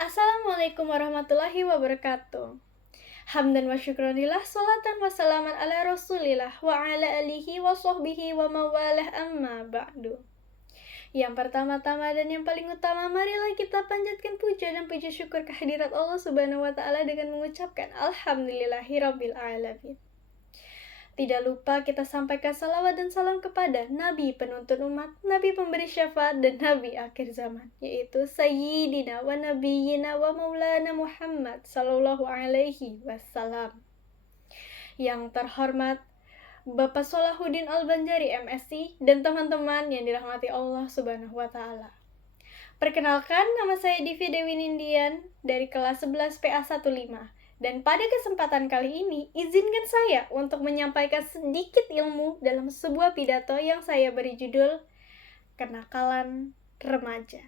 Assalamualaikum warahmatullahi wabarakatuh. Hamdan wa syukronillah, salatan wa salaman ala rasulillah, wa ala alihi wa sahbihi wa mawalah amma ba'du. Yang pertama-tama dan yang paling utama, marilah kita panjatkan puja dan puji syukur kehadirat Allah Subhanahu wa Ta'ala dengan mengucapkan Alhamdulillahirabbil alamin. Tidak lupa kita sampaikan salawat dan salam kepada Nabi penuntun umat, Nabi pemberi syafaat, dan Nabi akhir zaman, yaitu Sayyidina wa Nabiyina wa Maulana Muhammad Sallallahu Alaihi Wasallam. Yang terhormat Bapak Solahuddin Al-Banjari MSc dan teman-teman yang dirahmati Allah Subhanahu wa Ta'ala. Perkenalkan, nama saya Divi Dewi Nindian dari kelas 11 PA15. Dan pada kesempatan kali ini, izinkan saya untuk menyampaikan sedikit ilmu dalam sebuah pidato yang saya beri judul Kenakalan Remaja.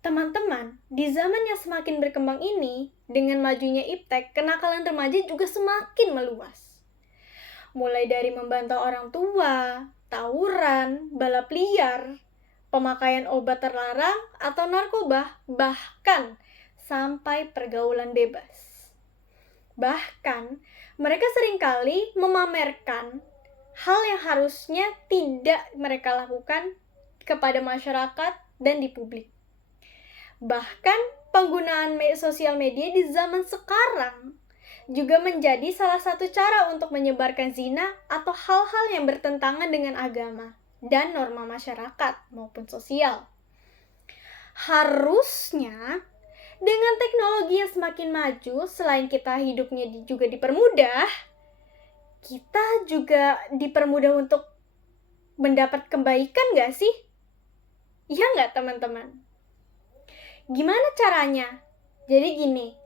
Teman-teman, di zaman yang semakin berkembang ini, dengan majunya iptek, kenakalan remaja juga semakin meluas. Mulai dari membantah orang tua, tawuran, balap liar, pemakaian obat terlarang atau narkoba, bahkan sampai pergaulan bebas. Bahkan, mereka seringkali memamerkan hal yang harusnya tidak mereka lakukan kepada masyarakat dan di publik. Bahkan, penggunaan sosial media di zaman sekarang juga menjadi salah satu cara untuk menyebarkan zina atau hal-hal yang bertentangan dengan agama dan norma masyarakat maupun sosial. Harusnya, dengan teknologi yang semakin maju, selain kita hidupnya juga dipermudah, kita juga dipermudah untuk mendapat kebaikan gak sih? Iya gak teman-teman? Gimana caranya? Jadi gini,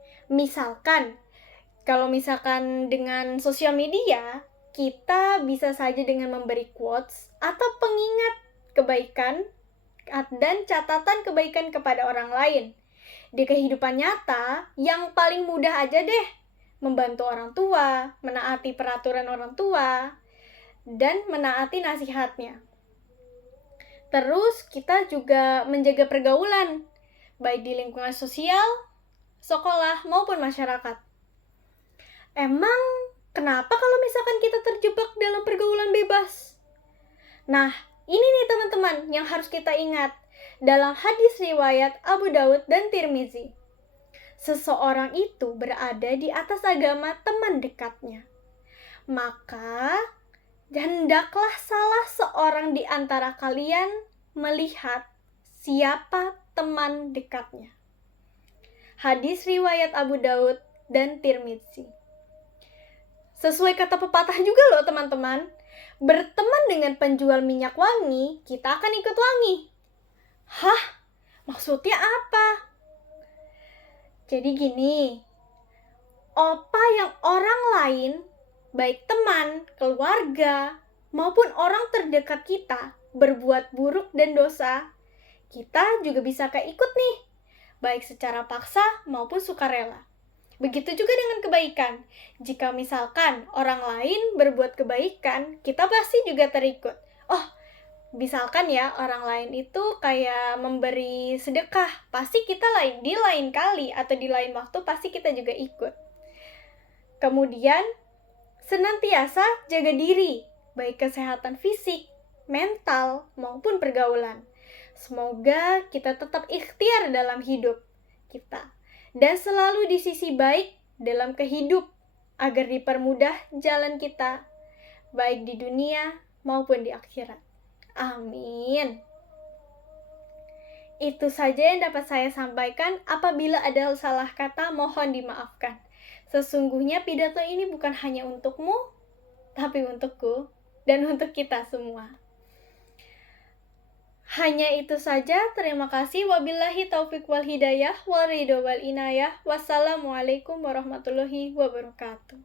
kalau misalkan dengan sosial media, kita bisa saja dengan memberi quotes atau pengingat kebaikan dan catatan kebaikan kepada orang lain. Di kehidupan nyata, yang paling mudah aja deh, membantu orang tua, menaati peraturan orang tua, dan menaati nasihatnya. Terus kita juga menjaga pergaulan, baik di lingkungan sosial, sekolah, maupun masyarakat. Emang kenapa kalau misalkan kita terjebak dalam pergaulan bebas? Nah, ini nih teman-teman yang harus kita ingat. Dalam hadis riwayat Abu Daud dan Tirmizi, seseorang itu berada di atas agama teman dekatnya. Maka, hendaklah salah seorang di antara kalian melihat siapa teman dekatnya. Hadis riwayat Abu Daud dan Tirmizi. Sesuai kata pepatah juga loh teman-teman, berteman dengan penjual minyak wangi, kita akan ikut wangi. Hah? Maksudnya apa? Jadi gini, apa yang orang lain, baik teman, keluarga, maupun orang terdekat kita, berbuat buruk dan dosa, kita juga bisa keikut nih, baik secara paksa maupun sukarela. Begitu juga dengan kebaikan. Jika misalkan orang lain berbuat kebaikan, kita pasti juga terikut. Misalkan ya, orang lain itu kayak memberi sedekah, pasti kita di lain kali atau di lain waktu pasti kita juga ikut. Kemudian, senantiasa jaga diri, baik kesehatan fisik, mental, maupun pergaulan. Semoga kita tetap ikhtiar dalam hidup kita, dan selalu di sisi baik dalam kehidup, agar dipermudah jalan kita, baik di dunia maupun di akhirat. Amin. Itu saja yang dapat saya sampaikan. Apabila ada salah kata, mohon dimaafkan. Sesungguhnya pidato ini bukan hanya untukmu, tapi untukku dan untuk kita semua. Hanya itu saja. Terima kasih. Wabillahi taufiq wal hidayah, wal ridho wal inayah. Wassalamualaikum warahmatullahi wabarakatuh.